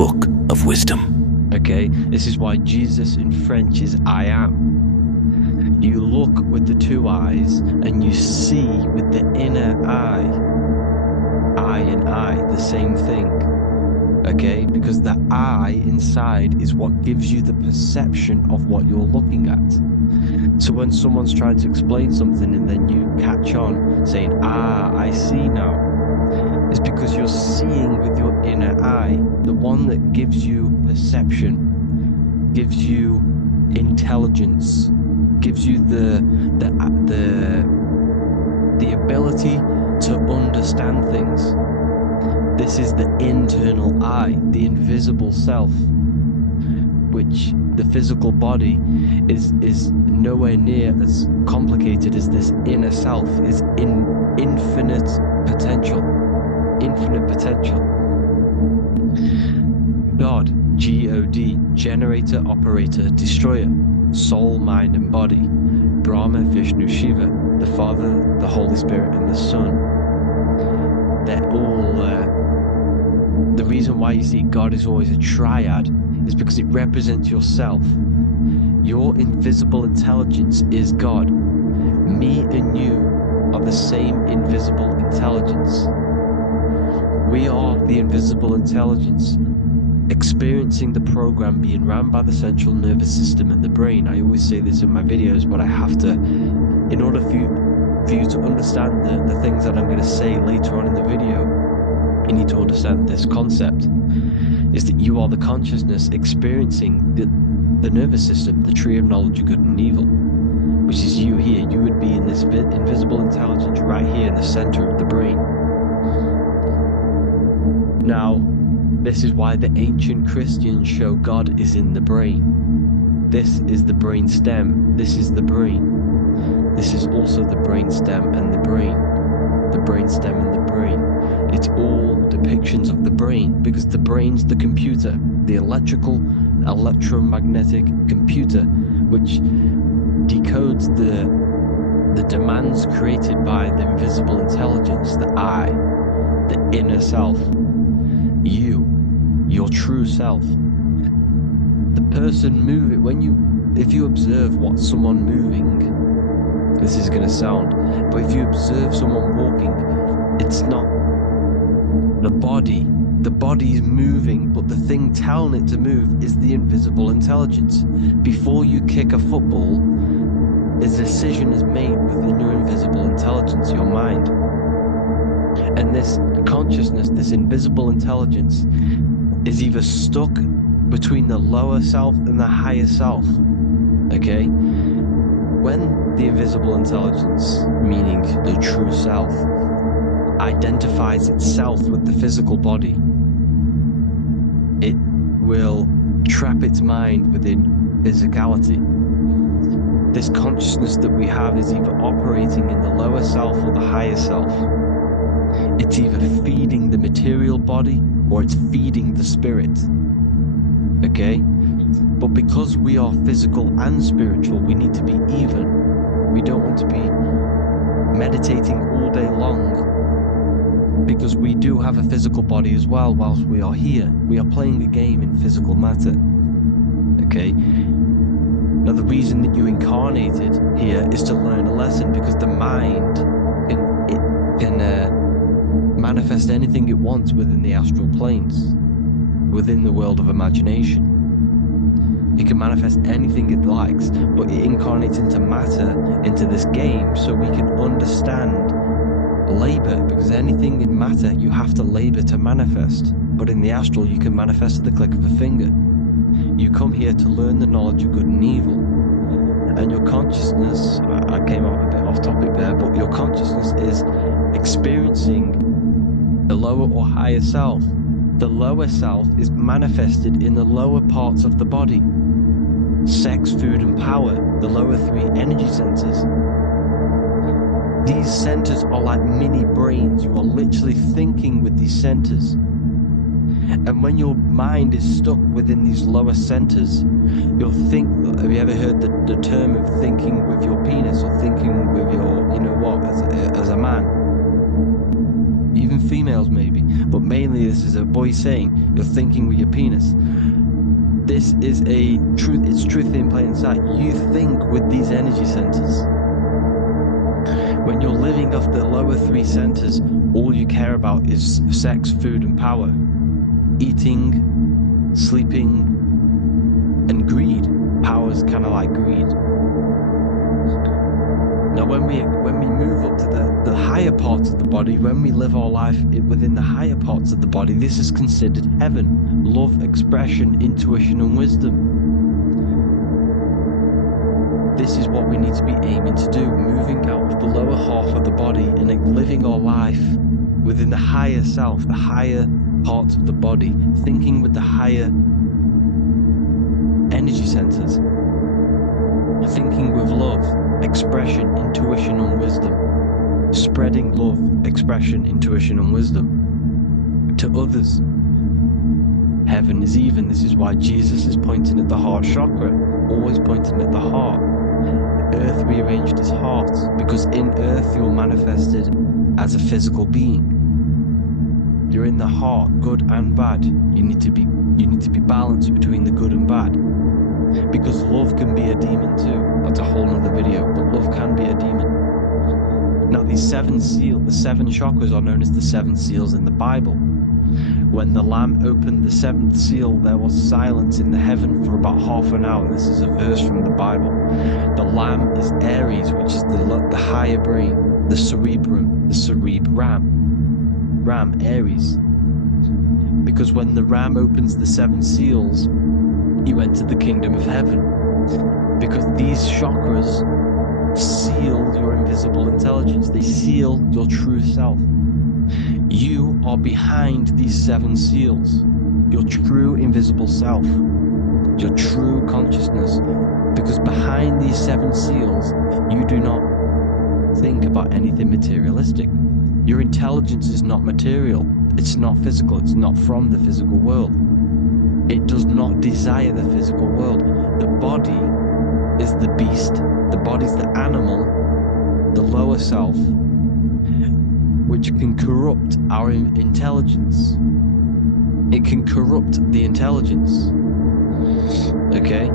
book of wisdom. Okay, this is why Jesus in French is I am. You look with the two eyes and you see with the inner eye. I and I, the same thing. Okay, because the I inside is what gives you the perception of what you're looking at. So when someone's trying to explain something and then you catch on saying, I see now, it's because you're seeing with your inner eye, the one that gives you perception, gives you intelligence, gives you the ability to understand things. This is the internal eye, the invisible self, which the physical body is nowhere near as complicated as this inner self. Is in infinite potential. God, G-O-D, generator, operator, destroyer, soul, mind and body, Brahma, Vishnu, Shiva, the Father, the Holy Spirit and the Son. They're all the reason why you see God is always a triad is because it represents yourself. Your invisible intelligence is God. Me and you are the same invisible intelligence. We are the invisible intelligence, experiencing the program being run by the central nervous system and the brain. I always say this in my videos, but I have to, in order for you to understand the things that I'm going to say later on in the video, you need to understand this concept, is that you are the consciousness experiencing the nervous system, the tree of knowledge of good and evil, which is you here. You would be in this invisible intelligence right here in the center of the brain. Now, this is why the ancient Christians show God is in the brain. This is the brain stem. This is the brain. This is also the brain stem and the brain. The brain stem and the brain. It's all depictions of the brain, because the brain's the computer, the electromagnetic computer, which decodes the demands created by the invisible intelligence, the I, the inner self, you, your true self. The person moving, if you observe what someone moving, this is going to sound, but if you observe someone walking, it's not the body. The body is moving, but the thing telling it to move is the invisible intelligence. Before you kick a football, a decision is made within your invisible intelligence, your mind. And this consciousness, this invisible intelligence, is either stuck between the lower self and the higher self. Okay? When the invisible intelligence, meaning the true self, identifies itself with the physical body, it will trap its mind within physicality. This consciousness that we have is either operating in the lower self or the higher self. It's either feeding the material body or it's feeding the spirit. Okay? But because we are physical and spiritual, we need to be even. We don't want to be meditating all day long, because we do have a physical body as well whilst we are here. We are playing a game in physical matter. Okay? Now, the reason that you incarnated here is to learn a lesson, because the mind can manifest anything it wants within the astral planes, within the world of imagination. It can manifest anything it likes, but it incarnates into matter, into this game, so we can understand labor, because anything in matter you have to labor to manifest, but in the astral you can manifest at the click of a finger. You come here to learn the knowledge of good and evil, and your consciousness, I came out a bit off topic there, but your consciousness is experiencing the lower or higher self. The lower self is manifested in the lower parts of the body: sex, food and power, the lower three energy centers. These centers are like mini brains. You are literally thinking with these centers. And when your mind is stuck within these lower centers, you'll think, have you ever heard the term of thinking with your penis, or thinking with your, as a man? Even females maybe. but mainly this is a voice saying you're thinking with your penis. This is a truth. It's truth in plain sight. You think with these energy centers. When you're living off the lower three centers, all you care about is sex, food, and power, eating, sleeping, and greed. Power's kind of like greed. Now, when we move up to the higher parts of the body, when we live our life within the higher parts of the body, this is considered heaven. Love, expression, intuition, and wisdom. This is what we need to be aiming to do, moving out of the lower half of the body and living our life within the higher self, the higher parts of the body, thinking with the higher energy centers, thinking with love, expression, intuition, and wisdom, spreading love, expression, intuition, and wisdom to others. Heaven is even. This is why Jesus is pointing at the heart chakra, always pointing at the heart. Earth rearranged his heart, because in earth you're manifested as a physical being. You're in the heart, good and bad. You need to be balanced between the good and bad. Because love can be a demon too. That's a whole other video, but love can be a demon. Now the seven chakras are known as the seven seals in the Bible. When the Lamb opened the seventh seal, there was silence in the heaven for about half an hour. This is a verse from the Bible. The Lamb is Aries, which is the higher brain, the cerebrum, Ram, Aries. Because when the Ram opens the seven seals, you enter the kingdom of heaven. Because these chakras seal your invisible intelligence. They seal your true self. You are behind these seven seals, your true invisible self, your true consciousness. Because behind these seven seals, you do not think about anything materialistic. Your intelligence is not material. It's not physical. It's not from the physical world. It does not desire the physical world. The body is the beast. The body's the animal, the lower self, which can corrupt our intelligence. It can corrupt the intelligence. Okay?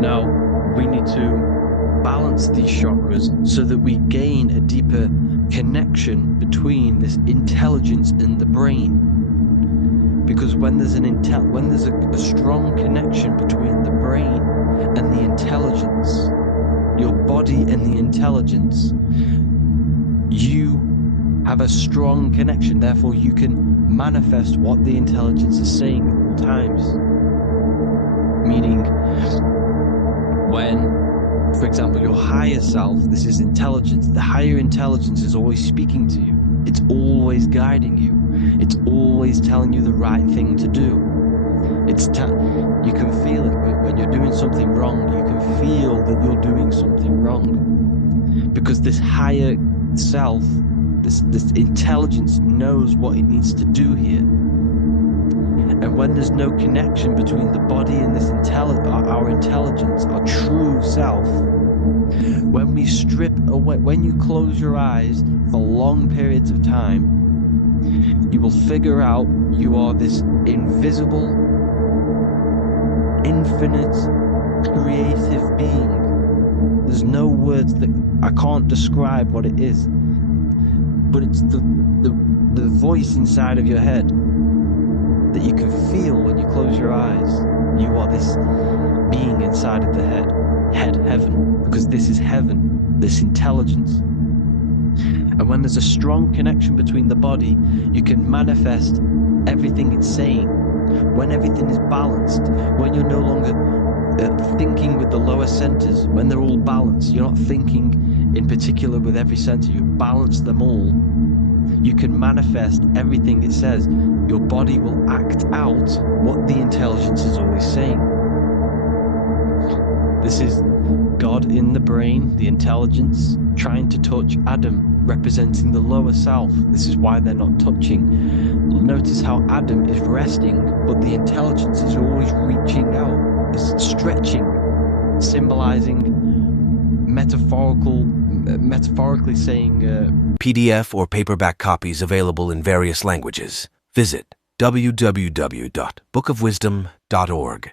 Now, we need to balance these chakras so that we gain a deeper connection between this intelligence and the brain. Because when there's a strong connection between the brain and the intelligence, your body and the intelligence, you have a strong connection. Therefore, you can manifest what the intelligence is saying at all times. Meaning, when, for example, your higher self, this is intelligence, the higher intelligence is always speaking to you. It's always guiding you. It's always telling you the right thing to do. You can feel it when you're doing something wrong. You can feel that you're doing something wrong. Because this higher self, this intelligence knows what it needs to do here. And when there's no connection between the body and this our intelligence, our true self, when we strip away, when you close your eyes for long periods of time, you will figure out you are this invisible, infinite, creative being. There's no words that I can't describe what it is, but it's the voice inside of your head that you can feel when you close your eyes. You are this being inside of the heaven, because this is heaven, this intelligence. And when there's a strong connection between the body, you can manifest everything it's saying. When everything is balanced, when you're no longer thinking with the lower centers, when they're all balanced, you're not thinking in particular with every center, you balance them all, you can manifest everything it says. Your body will act out what the intelligence is always saying. This is God in the brain, the intelligence, trying to touch Adam, representing the lower self. This is why they're not touching. Notice how Adam is resting, but the intelligence is always reaching out, it's stretching, symbolizing metaphorical metaphorically saying PDF or paperback copies available in various languages. Visit www.bookofwisdom.org.